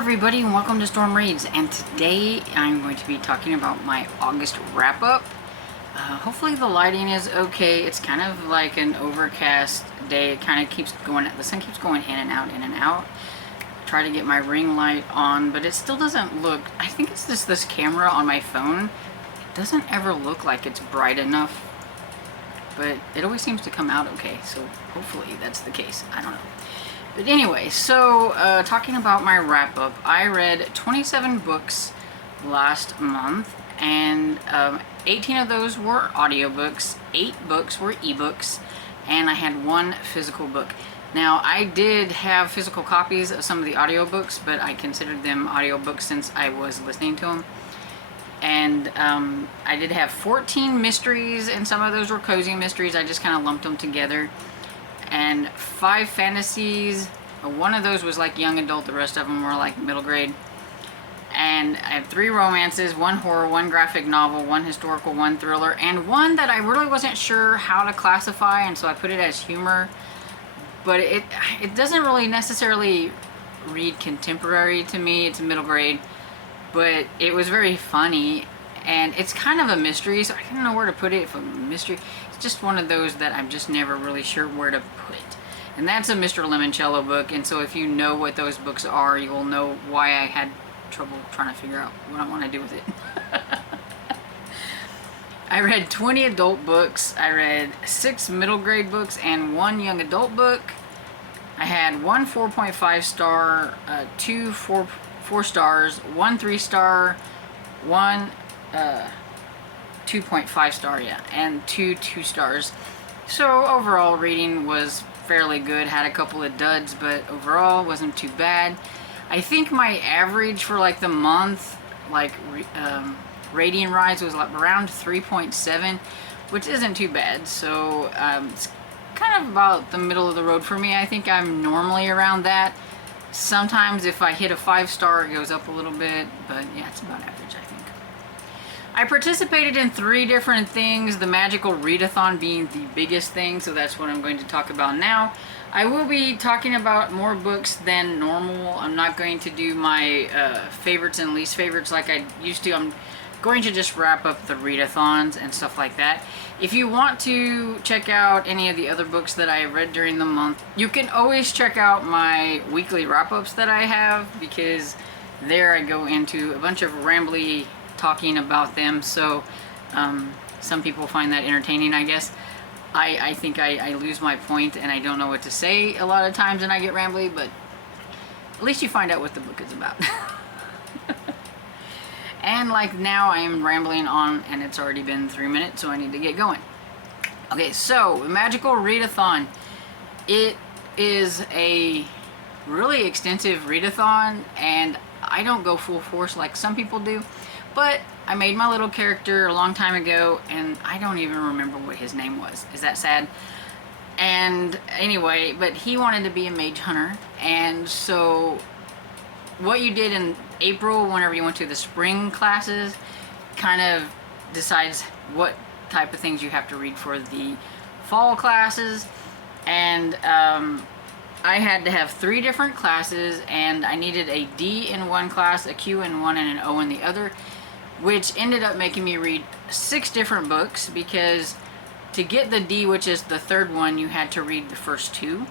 everybody, and welcome to Storm Reads. And today I'm going to be talking about my August wrap-up. Hopefully the lighting is okay. It's kind of like an overcast day. It kind of keeps going, the sun keeps going in and out, in and out. Try to get my ring light on, but it still doesn't look, I think it's just this camera on my phone. It doesn't ever look like it's bright enough, but it always seems to come out okay. So hopefully that's the case. I don't know. But anyway, so talking about my wrap-up, I read 27 books last month, and 18 of those were audiobooks, 8 books were ebooks, and I had 1 physical book. Now, I did have physical copies of some of the audiobooks, but I considered them audiobooks since I was listening to them. And I did have 14 mysteries, and some of those were cozy mysteries. I just kind of lumped them together. And 5 fantasies. 1 of those was like young adult, the rest of them were like middle grade. And I have 3 romances, 1 horror, 1 graphic novel, 1 historical, 1 thriller, and 1 that I really wasn't sure how to classify, and so I put it as humor. But it doesn't really necessarily read contemporary to me. It's middle grade, but it was very funny, and it's kind of a mystery, so I don't know where to put it. If a mystery, it's just one of those that I'm just never really sure where to put. And that's a Mr. Limoncello book, and so if you know what those books are, you will know why I had trouble trying to figure out what I want to do with it. I read 20 adult books, I read 6 middle grade books, and 1 young adult book. I had 1 4.5 star, 2 4 stars, 1 3 star, 1 2.5 star, yeah, and 2 2 stars. So overall reading was fairly good. Had a couple of duds, but overall wasn't too bad. I think my average for like the month, like rating rise, was like around 3.7, which isn't too bad. So it's kind of about the middle of the road for me. I think I'm normally around that. Sometimes if I hit a 5 star, it goes up a little bit, but yeah, it's about average, I think. I participated in 3 different things, the magical readathon being the biggest thing, so that's what I'm going to talk about now. I will be talking about more books than normal. I'm not going to do my favorites and least favorites like I used to. I'm going to just wrap up the readathons and stuff like that. If you want to check out any of the other books that I read during the month, you can always check out my weekly wrap-ups that I have, because there I go into a bunch of rambly talking about them. So some people find that entertaining, I guess. I think I lose my point and I don't know what to say a lot of times and I get rambly, but at least you find out what the book is about. And like now I am rambling on and it's already been 3 minutes, so I need to get going. Okay, so Magical Readathon. It is a really extensive readathon, and I don't go full force like some people do, but I made my little character a long time ago and I don't even remember what his name was. Is that sad? And anyway, but he wanted to be a mage hunter, and so what you did in April, whenever you went to the spring classes, kind of decides what type of things you have to read for the fall classes. And I had to have 3 different classes, and I needed a D in one class, a Q in one, and an O in the other, which ended up making me read 6 different books, because to get the D, which is the 3rd one, you had to read the first 2.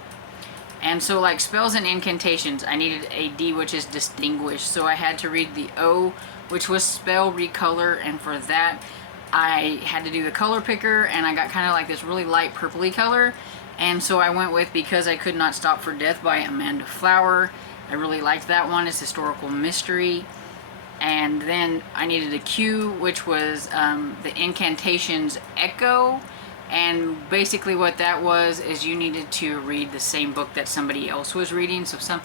And so like spells and incantations, I needed a D, which is distinguished, so I had to read the O, which was spell recolor, and for that I had to do the color picker, and I got kind of like this really light purpley color, and so I went with Because I Could Not Stop for Death by Amanda Flower. I really liked that one. It's historical mystery. And then I needed a Q, which was the incantations Echo. And basically what that was is you needed to read the same book that somebody else was reading. So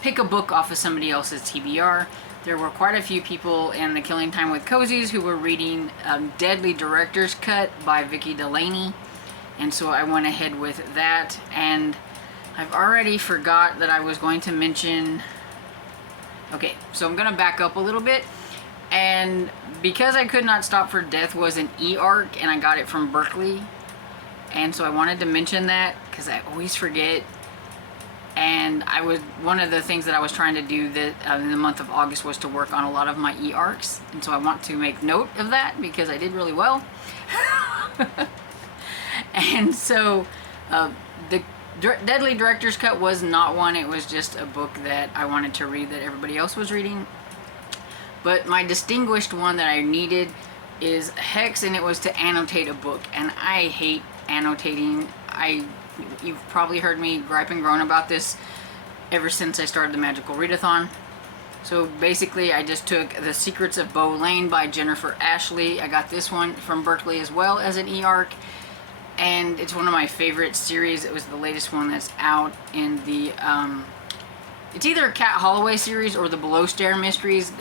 pick a book off of somebody else's TBR. There were quite a few people in the Killing Time with Cozies who were reading Deadly Director's Cut by Vicki Delaney. And so I went ahead with that. And I've already forgot that I was going to mention... Okay, so I'm going to back up a little bit. And Because I Could Not Stop for Death was an e-arc, and I got it from Berkeley. And so I wanted to mention that because I always forget. And one of the things that I was trying to do that in the month of August was to work on a lot of my e-arcs, and so I want to make note of that because I did really well. And so the Deadly Director's Cut was not one. It was just a book that I wanted to read that everybody else was reading. But my distinguished one that I needed is Hex, and it was to annotate a book, and I hate annotating. You've probably heard me gripe and groan about this ever since I started the Magical Readathon. So basically, I just took The Secrets of Bow Lane by Jennifer Ashley. I got this one from Berkeley as well as an e-arc, and it's one of my favorite series. It was the latest one that's out in the it's either a Cat Holloway series or the Below Stair Mysteries.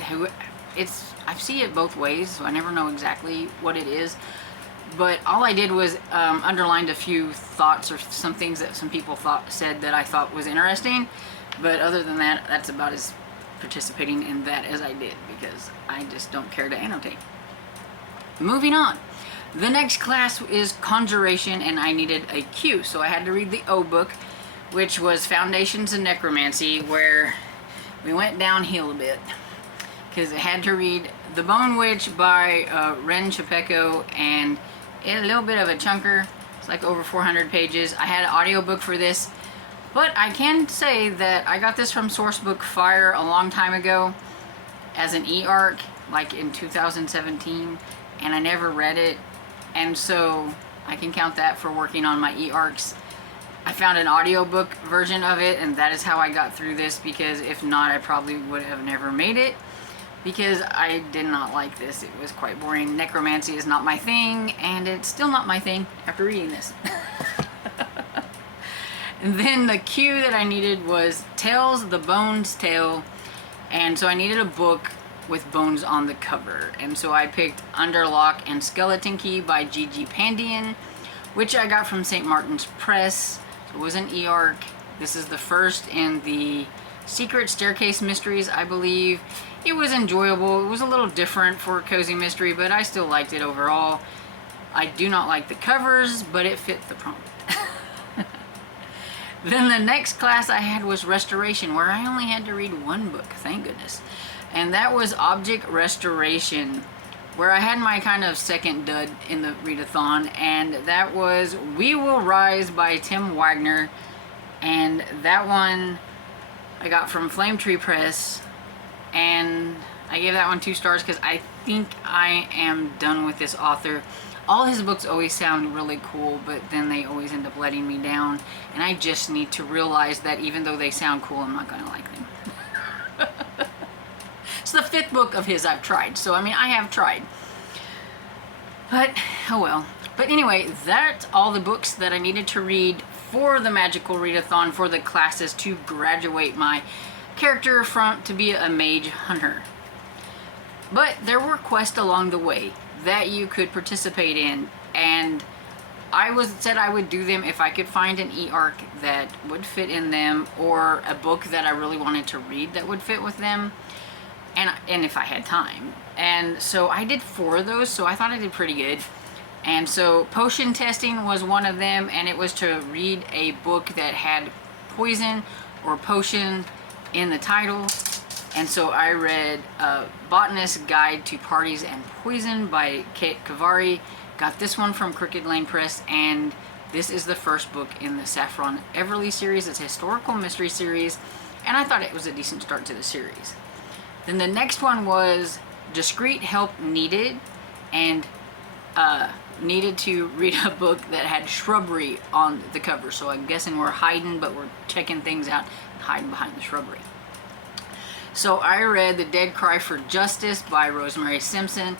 I see it both ways, so I never know exactly what it is. But all I did was underlined a few thoughts or some things that some people said that I thought was interesting. But other than that, that's about as participating in that as I did, because I just don't care to annotate. Moving on. The next class is Conjuration, and I needed a Q, so I had to read the O book, which was Foundations in Necromancy, where we went downhill a bit, because I had to read The Bone Witch by Ren Chapeko, and a little bit of a chunker. It's like over 400 pages. I had an audiobook for this, but I can say that I got this from Sourcebook Fire a long time ago as an e-arc, like in 2017, and I never read it, and so I can count that for working on my e-arcs. I found an audiobook version of it, and that is how I got through this, because if not, I probably would have never made it, because I did not like this. It was quite boring. Necromancy is not my thing, and it's still not my thing after reading this. And then the cue that I needed was Tales, the Bones Tale, and so I needed a book with bones on the cover, and so I picked Under Lock and Skeleton Key by Gigi Pandian, which I got from St. Martin's Press. So it was an e-arc. This is the first in the Secret Staircase Mysteries, I believe. It was enjoyable. It was a little different for a cozy mystery, but I still liked it overall. I do not like the covers, but it fit the prompt. Then the next class I had was Restoration, where I only had to read one book, thank goodness. And that was Object Restoration, where I had my kind of second dud in the readathon, and that was We Will Rise by Tim Wagner. And that one I got from Flame Tree Press, and I gave that one 2 stars because I think I am done with this author. All his books always sound really cool, but then they always end up letting me down, and I just need to realize that even though they sound cool, I'm not going to like them. It's the 5th book of his I've tried, so I mean, I have tried. But, oh well. But anyway, that's all the books that I needed to read for the Magical Readathon, for the classes to graduate my character to be a mage hunter. But there were quests along the way that you could participate in, and I said I would do them if I could find an e-arc that would fit in them, or a book that I really wanted to read that would fit with them, and if I had time. And so I did 4 of those, so I thought I did pretty good. And so potion testing was one of them, and it was to read a book that had poison or potion in the title. And so I read Botanist's Guide to Parties and Poison by Kate Kavari. Got this one from Crooked Lane Press, and this is the first book in the Saffron Everly series. It's a historical mystery series, and I thought it was a decent start to the series. Then the next one was Discreet Help Needed, and needed to read a book that had shrubbery on the cover. So I'm guessing we're hiding, but we're checking things out and hiding behind the shrubbery. So I read The Dead Cry for Justice by Rosemary Simpson.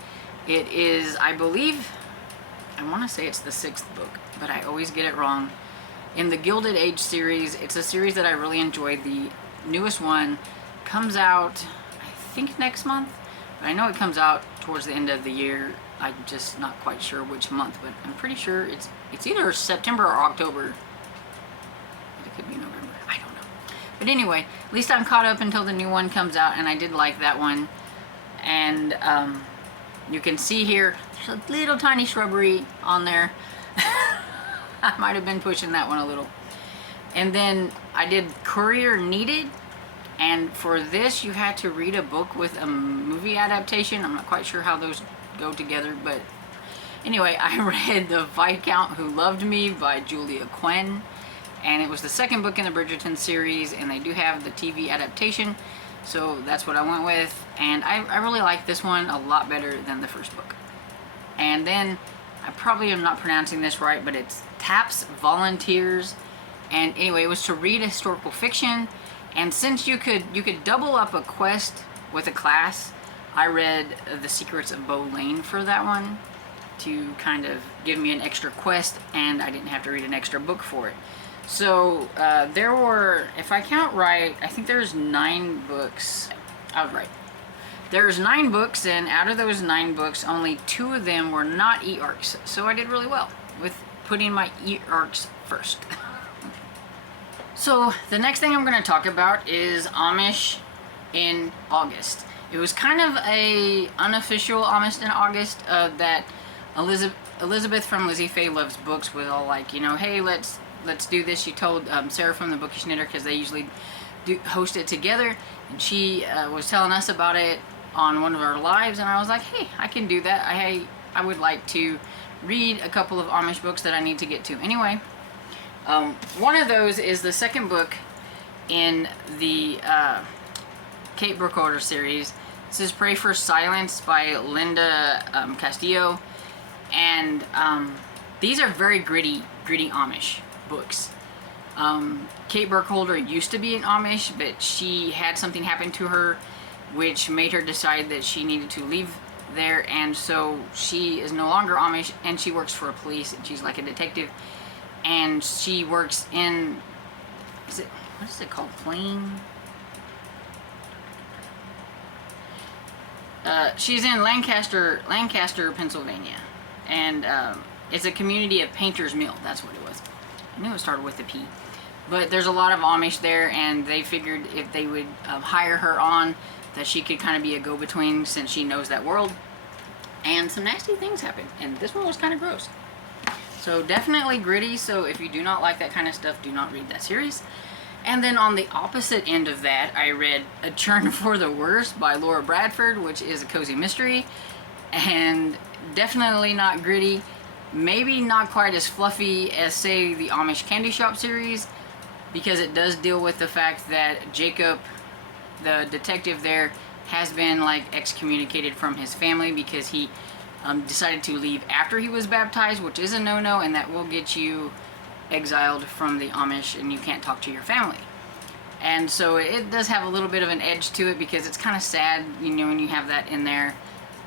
It is, I believe, I want to say it's the 6th book, but I always get it wrong. In the Gilded Age series, it's a series that I really enjoyed. The newest one comes out, I think, next month, but I know it comes out towards the end of the year. I'm just not quite sure which month, but I'm pretty sure it's either September or October. It could be November. I don't know. But anyway, at least I'm caught up until the new one comes out, and I did like that one. And you can see here, there's a little tiny shrubbery on there. I might have been pushing that one a little. And then I did Courier Needed, and for this you had to read a book with a movie adaptation. I'm not quite sure how those go together, but anyway, I read The Viscount Who Loved Me by Julia Quinn, and it was the second book in the Bridgerton series, and they do have the TV adaptation, so that's what I went with. And I really like this one a lot better than the first book. And then, I probably am not pronouncing this right, but it's Taps Volunteers. And anyway, it was to read historical fiction, and since you could double up a quest with a class, I read The Secrets of Bow Lane for that one to kind of give me an extra quest, and I didn't have to read an extra book for it. So there were, if I count right, I think there's 9 books. I was right. There's 9 books, and out of those 9 books, only 2 of them were not e-arcs. So I did really well with putting my e-arcs first. So the next thing I'm going to talk about is Amish in August. It was kind of a unofficial Amish in August that Elizabeth from Lizzie Faye Loves Books was all like, you know, hey, let's do this. She told Sarah from the Bookish Knitter, because they usually host it together, and she was telling us about it on one of our lives, and I was like, hey, I can do that. I would like to read a couple of Amish books that I need to get to. Anyway, one of those is the second book in the Kate Burkholder series. This is Pray for Silence by Linda Castillo, and these are very gritty Amish books. Kate Burkholder used to be an Amish, but she had something happen to her which made her decide that she needed to leave there, and so she is no longer Amish, and she works for the police, and she's like a detective, and she works in, what is it called, Plain? She's in Lancaster, Pennsylvania, and it's a community of Painter's Mill. That's what it was. I knew it started with a P. But there's a lot of Amish there, and they figured if they would hire her on, that she could kind of be a go-between, since she knows that world. And some nasty things happen, and this one was kind of gross. So definitely gritty, so if you do not like that kind of stuff, do not read that series. And then on the opposite end of that, I read A Churn for the Worse by Laura Bradford, which is a cozy mystery, and definitely not gritty. Maybe not quite as fluffy as, say, the Amish Candy Shop series, because it does deal with the fact that Jacob, the detective there, has been like excommunicated from his family because he decided to leave after he was baptized, which is a no-no, and that will get you exiled from the Amish, and you can't talk to your family. And so it does have a little bit of an edge to it, because it's kind of sad, you know, when you have that in there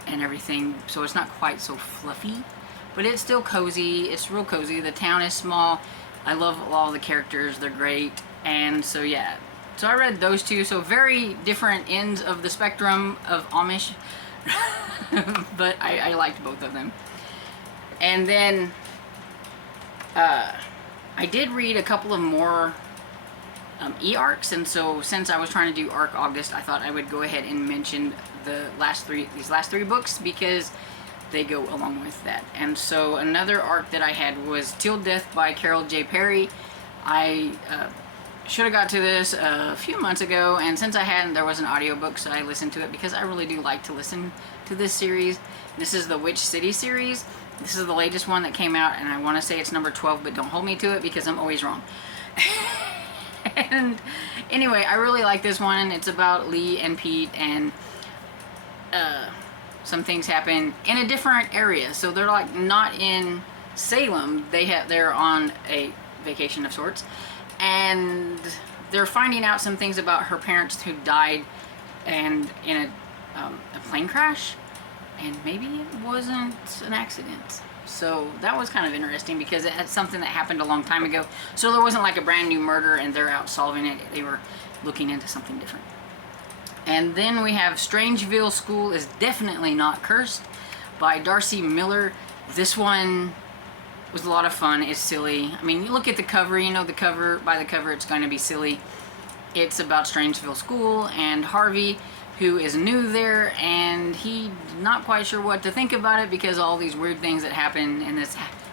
and everything. So it's not quite so fluffy, but it's still cozy. It's real cozy. The town is small. I love all the characters. They're great. And so yeah, so I read those 2. So very different ends of the spectrum of Amish, but I liked both of them. And then I did read a couple of more e-arcs, and so since I was trying to do Arc August, I thought I would go ahead and mention these last three books, because they go along with that. And so another arc that I had was Till Death by Carol J. Perry. I should have got to this a few months ago, and since I hadn't, there was an audiobook, so I listened to it, because I really do like to listen to this series. This is the Witch City series. This is the latest one that came out, and I want to say it's number 12, but don't hold me to it, because I'm always wrong. And anyway, I really like this one. It's about Lee and Pete, and some things happen in a different area. So they're like not in Salem. They're on a vacation of sorts, and they're finding out some things about her parents who died and in a plane crash, and maybe it wasn't an accident. So that was kind of interesting, because it had something that happened a long time ago. So there wasn't like a brand new murder and they're out solving it. They were looking into something different. And then we have Strangeville School is Definitely Not Cursed by Darcy Miller. This one was a lot of fun. It's silly. I mean, you look at the cover, you know, by the cover it's going to be silly. It's about Strangeville School and Harvey, who is new there, and he's not quite sure what to think about it, because all these weird things that happen, and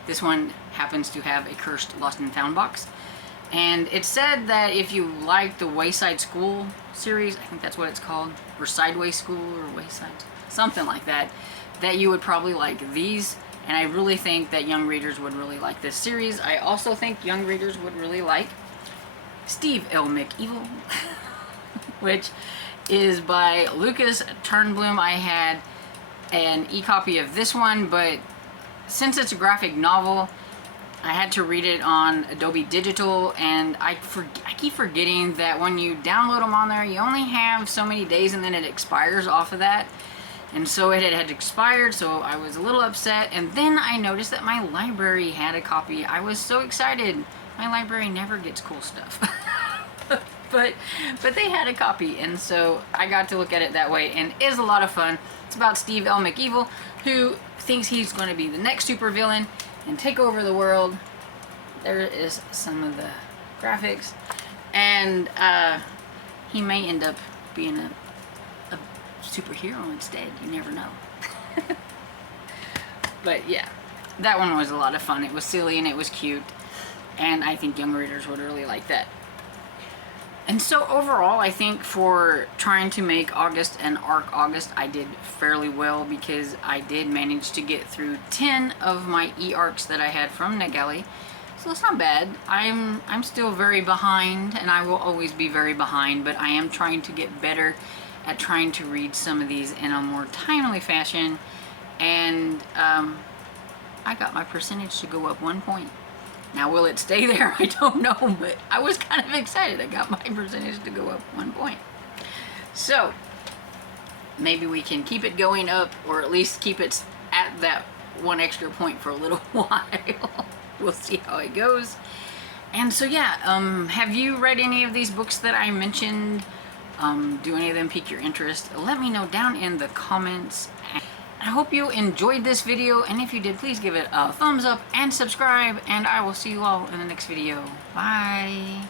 this one happens to have a cursed Lost and Found box. And it said that if you like the Wayside School series, I think that's what it's called, or Sideways School, or Wayside, something like that, that you would probably like these. And I really think that young readers would really like this series. I also think young readers would really like Steve L. McEvil, which is by Lucas Turnbloom. I had an e-copy of this one, but since it's a graphic novel, I had to read it on Adobe Digital, and I keep forgetting that when you download them on there, you only have so many days and then it expires off of that. And so it had expired, so I was a little upset. And then I noticed that my library had a copy. I was so excited. My library never gets cool stuff. but they had a copy, and so I got to look at it that way, and it is a lot of fun. It's about Steve L. McEvil, who thinks he's going to be the next supervillain and take over the world. There is some of the graphics, and he may end up being a superhero instead. You never know. But yeah, that one was a lot of fun. It was silly and it was cute, and I think young readers would really like that. And so overall, I think for trying to make August an ARC August, I did fairly well, because I did manage to get through 10 of my e-arcs that I had from NetGalley. So it's not bad. I'm still very behind, and I will always be very behind, but I am trying to get better at trying to read some of these in a more timely fashion. And I got my percentage to go up 1 point. Now, will it stay there? I don't know, but I was kind of excited. I got my percentage to go up 1 point. So, maybe we can keep it going up, or at least keep it at that 1 extra point for a little while. We'll see how it goes. And so, yeah, have you read any of these books that I mentioned? Do any of them pique your interest? Let me know down in the comments. I hope you enjoyed this video, and if you did, please give it a thumbs up and subscribe, and I will see you all in the next video. Bye!